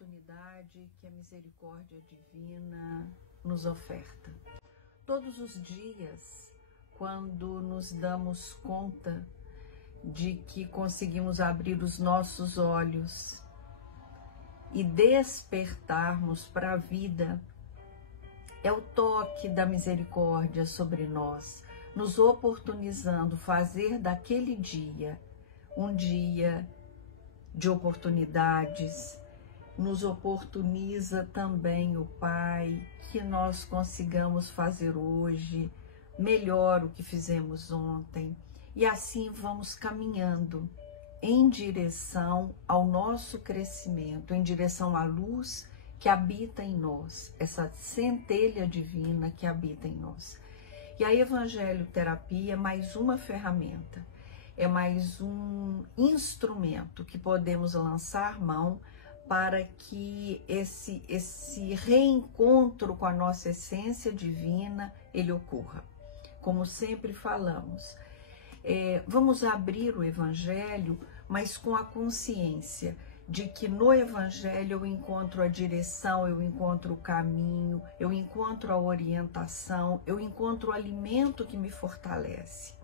oportunidade que a misericórdia divina nos oferta. Todos os dias, quando nos damos conta de que conseguimos abrir os nossos olhos e despertarmos para a vida, é o toque da misericórdia sobre nós, nos oportunizando fazer daquele dia um dia de oportunidades. Nos oportuniza também o Pai que nós consigamos fazer hoje melhor o que fizemos ontem, e assim vamos caminhando em direção ao nosso crescimento, em direção à luz que habita em nós, essa centelha divina que habita em nós. E a Evangelho Terapia é mais uma ferramenta, é mais um instrumento que podemos lançar mão para que esse reencontro com a nossa essência divina, ele ocorra. Como sempre falamos, vamos abrir o Evangelho, mas com a consciência de que no Evangelho eu encontro a direção, eu encontro o caminho, eu encontro a orientação, eu encontro o alimento que me fortalece.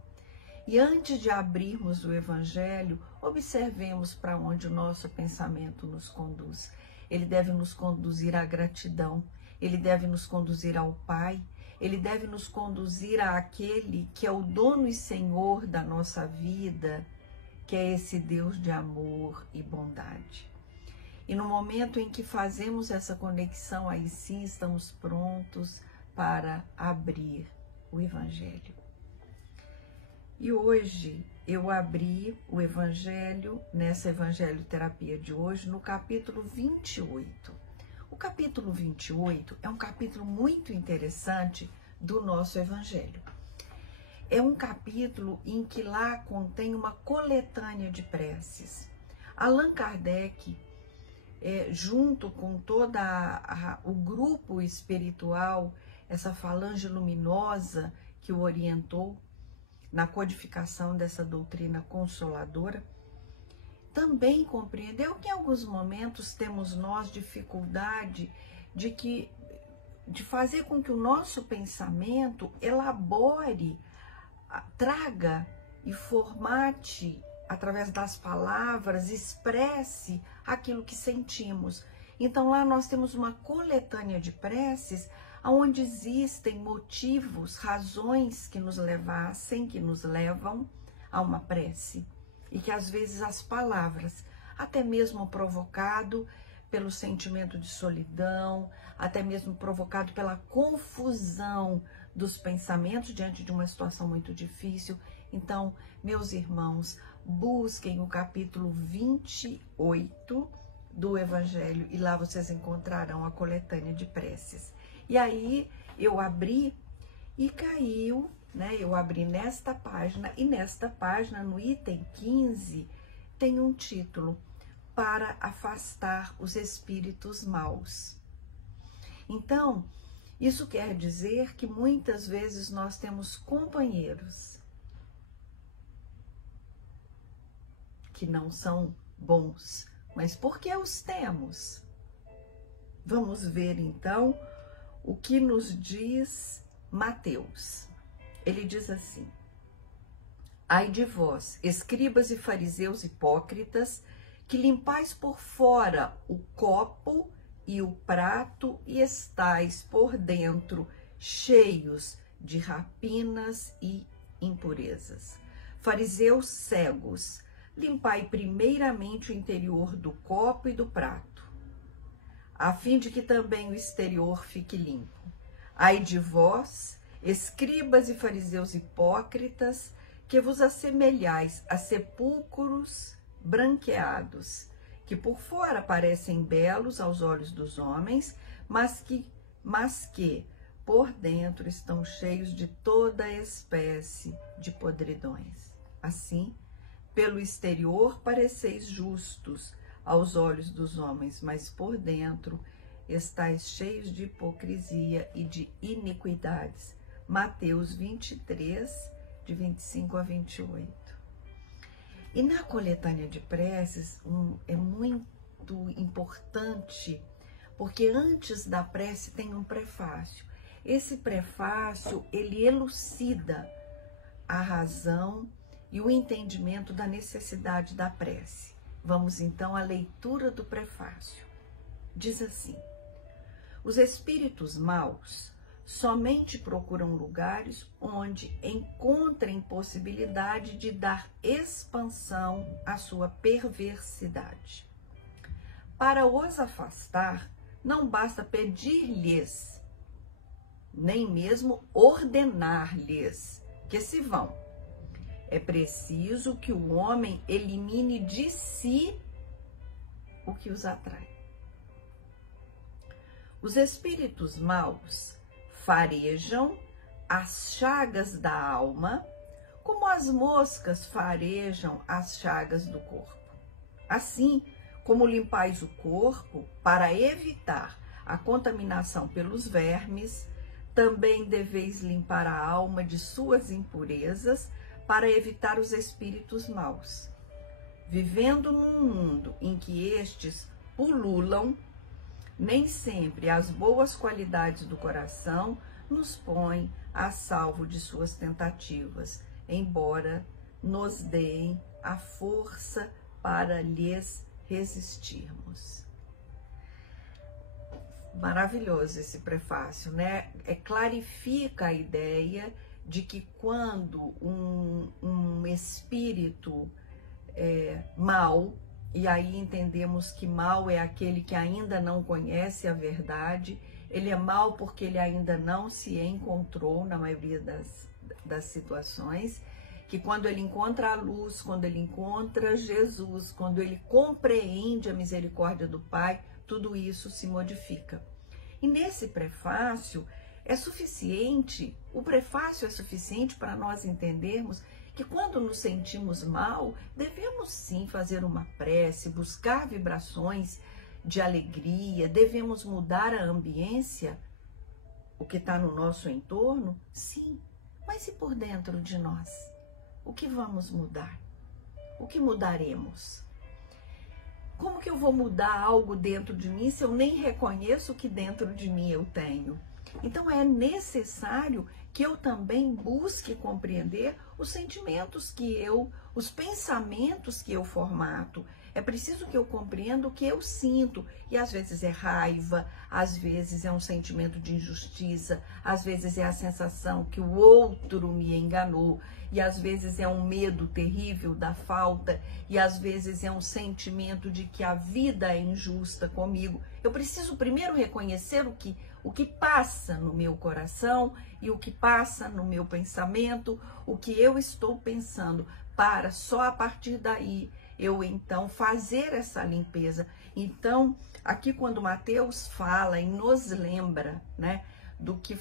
E antes de abrirmos o Evangelho, observemos para onde o nosso pensamento nos conduz. Ele deve nos conduzir à gratidão, ele deve nos conduzir ao Pai, ele deve nos conduzir àquele que é o dono e senhor da nossa vida, que é esse Deus de amor e bondade. E no momento em que fazemos essa conexão, aí sim estamos prontos para abrir o Evangelho. E hoje eu abri o Evangelho, nessa Evangelho Terapia de hoje, no capítulo 28. O capítulo 28 é um capítulo muito interessante do nosso Evangelho. É um capítulo em que lá contém uma coletânea de preces. Allan Kardec, junto com todo o grupo espiritual, essa falange luminosa que o orientou na codificação dessa doutrina consoladora, também compreendeu que em alguns momentos temos nós dificuldade de fazer com que o nosso pensamento elabore, traga e formate, através das palavras, expresse aquilo que sentimos. Então lá nós temos uma coletânea de preces onde existem motivos, razões que nos levam a uma prece. E que às vezes as palavras, até mesmo provocado pelo sentimento de solidão, até mesmo provocado pela confusão dos pensamentos diante de uma situação muito difícil. Então, meus irmãos, busquem o capítulo 28 do Evangelho e lá vocês encontrarão a coletânea de preces. E aí eu abri e caiu, né? Eu abri nesta página, e nesta página, no item 15, tem um título: Para afastar os espíritos maus. Então, isso quer dizer que muitas vezes nós temos companheiros que não são bons, mas por que os temos? Vamos ver então o que nos diz Mateus. Ele diz assim: Ai de vós, escribas e fariseus hipócritas, que limpais por fora o copo e o prato e estais por dentro cheios de rapinas e impurezas. Fariseus cegos, limpai primeiramente o interior do copo e do prato, a fim de que também o exterior fique limpo. Ai de vós, escribas e fariseus hipócritas, que vos assemelhais a sepulcros branqueados, que por fora parecem belos aos olhos dos homens, mas que por dentro estão cheios de toda espécie de podridões. Assim, pelo exterior pareceis justos aos olhos dos homens, mas por dentro estáis cheios de hipocrisia e de iniquidades. Mateus 23, de 25 a 28. E na coletânea de preces, é muito muito importante, porque antes da prece tem um prefácio. Esse prefácio, ele elucida a razão e o entendimento da necessidade da prece. Vamos então à leitura do prefácio. Diz assim: os espíritos maus somente procuram lugares onde encontrem possibilidade de dar expansão à sua perversidade. Para os afastar, não basta pedir-lhes, nem mesmo ordenar-lhes que se vão. É preciso que o homem elimine de si o que os atrai. Os espíritos maus farejam as chagas da alma, como as moscas farejam as chagas do corpo. Assim como limpais o corpo para evitar a contaminação pelos vermes, também deveis limpar a alma de suas impurezas para evitar os espíritos maus. Vivendo num mundo em que estes pululam, nem sempre as boas qualidades do coração nos põem a salvo de suas tentativas, embora nos deem a força para lhes resistirmos. Maravilhoso esse prefácio, né? Clarifica a ideia de que quando um espírito mau, e aí entendemos que mau é aquele que ainda não conhece a verdade, ele é mau porque ele ainda não se encontrou na maioria das situações, que quando ele encontra a luz, quando ele encontra Jesus, quando ele compreende a misericórdia do Pai, tudo isso se modifica. E nesse prefácio o prefácio é suficiente para nós entendermos que quando nos sentimos mal, devemos sim fazer uma prece, buscar vibrações de alegria, devemos mudar a ambiência, o que está no nosso entorno, sim, mas e por dentro de nós? O que vamos mudar? O que mudaremos? Como que eu vou mudar algo dentro de mim se eu nem reconheço que dentro de mim eu tenho? Então é necessário que eu também busque compreender os sentimentos os pensamentos que eu formato. É preciso que eu compreenda o que eu sinto. E às vezes é raiva, às vezes é um sentimento de injustiça, às vezes é a sensação que o outro me enganou, e às vezes é um medo terrível da falta, e às vezes é um sentimento de que a vida é injusta comigo. Eu preciso primeiro reconhecer o que passa no meu coração e o que passa no meu pensamento, o que eu estou pensando, para só a partir daí eu então fazer essa limpeza. Então, aqui quando Mateus fala e nos lembra, né, do que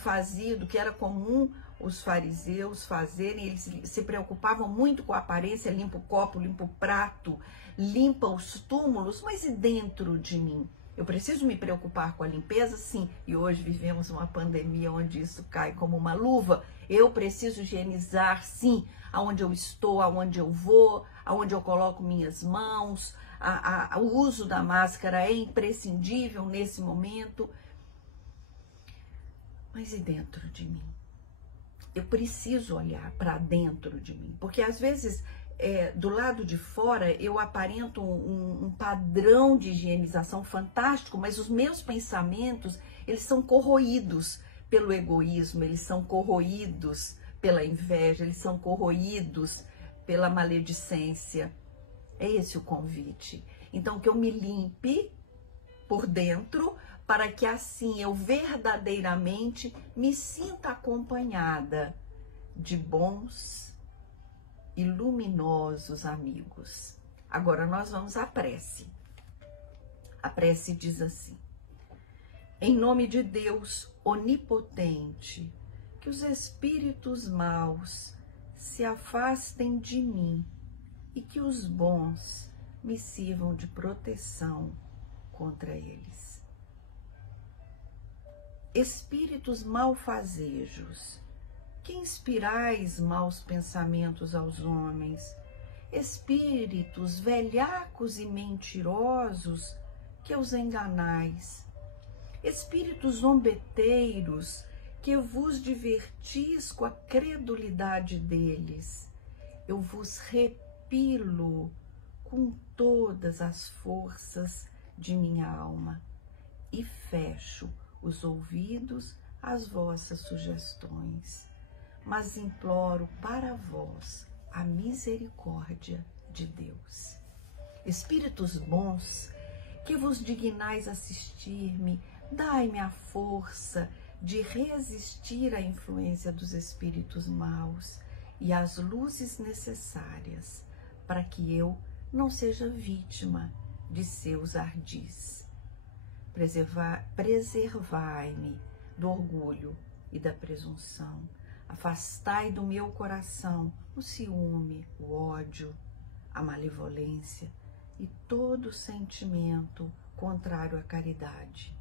era comum os fariseus fazerem, eles se preocupavam muito com a aparência, limpa o copo, limpa o prato, limpa os túmulos, mas e dentro de mim? Eu preciso me preocupar com a limpeza? Sim, e hoje vivemos uma pandemia onde isso cai como uma luva. Eu preciso higienizar, sim, aonde eu estou, aonde eu vou, aonde eu coloco minhas mãos. O uso da máscara é imprescindível nesse momento. Mas e dentro de mim? Eu preciso olhar para dentro de mim, porque às vezes do lado de fora eu aparento um padrão de higienização fantástico, mas os meus pensamentos, eles são corroídos pelo egoísmo, eles são corroídos pela inveja, eles são corroídos pela maledicência. É esse o convite. Então, que eu me limpe por dentro, para que assim eu verdadeiramente me sinta acompanhada de bons e luminosos amigos. Agora nós vamos à prece. A prece diz assim: em nome de Deus onipotente, que os espíritos maus se afastem de mim e que os bons me sirvam de proteção contra eles. Espíritos malfazejos, que inspirais maus pensamentos aos homens, espíritos velhacos e mentirosos, que os enganais. Espíritos zombeteiros, que vos divertis com a credulidade deles, eu vos repilo com todas as forças de minha alma e fecho os ouvidos às vossas sugestões, mas imploro para vós a misericórdia de Deus. Espíritos bons, que vos dignais assistir-me, dai-me a força de resistir à influência dos espíritos maus e as luzes necessárias para que eu não seja vítima de seus ardis. Preservai-me do orgulho e da presunção. Afastai do meu coração o ciúme, o ódio, a malevolência e todo sentimento contrário à caridade,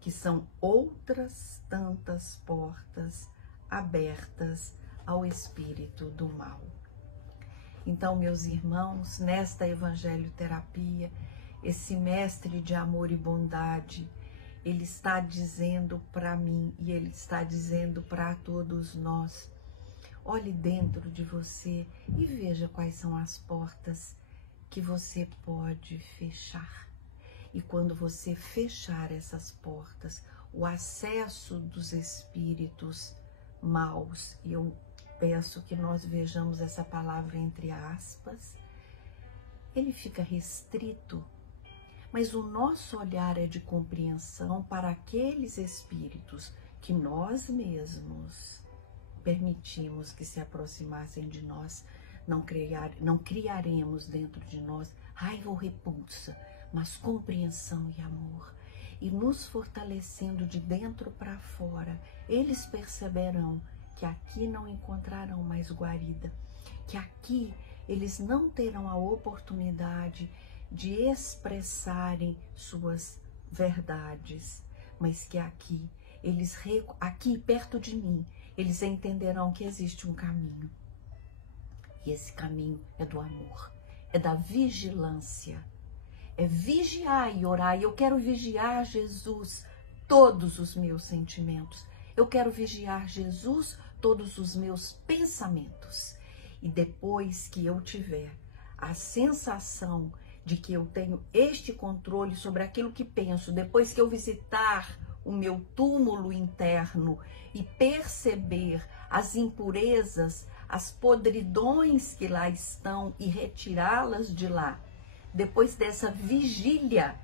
que são outras tantas portas abertas ao espírito do mal. Então, meus irmãos, nesta evangelho-terapia, esse mestre de amor e bondade, ele está dizendo para mim e ele está dizendo para todos nós: olhe dentro de você e veja quais são as portas que você pode fechar. E quando você fechar essas portas, o acesso dos espíritos maus, e eu peço que nós vejamos essa palavra entre aspas, ele fica restrito, mas o nosso olhar é de compreensão para aqueles espíritos que nós mesmos permitimos que se aproximassem de nós. Não criaremos dentro de nós raiva ou repulsa, mas compreensão e amor. E nos fortalecendo de dentro para fora, eles perceberão que aqui não encontrarão mais guarida, que aqui eles não terão a oportunidade de expressarem suas verdades, mas que aqui perto de mim, eles entenderão que existe um caminho. E esse caminho é do amor, é da vigilância, é vigiar e orar. E eu quero vigiar, Jesus, todos os meus sentimentos. Eu quero vigiar, Jesus, todos os meus pensamentos. E depois que eu tiver a sensação de que eu tenho este controle sobre aquilo que penso, depois que eu visitar o meu túmulo interno e perceber as impurezas, as podridões que lá estão e retirá-las de lá, depois dessa vigília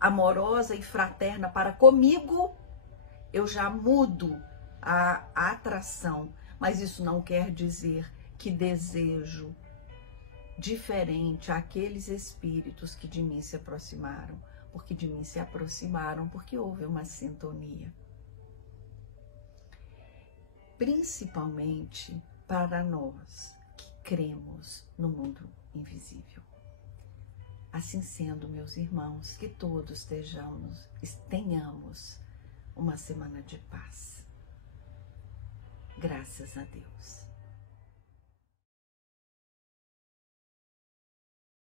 amorosa e fraterna para comigo, eu já mudo a atração. Mas isso não quer dizer que desejo diferente àqueles espíritos que de mim se aproximaram, porque de mim se aproximaram porque houve uma sintonia. Principalmente para nós que cremos no mundo invisível. Assim sendo, meus irmãos, que todos tenhamos uma semana de paz. Graças a Deus.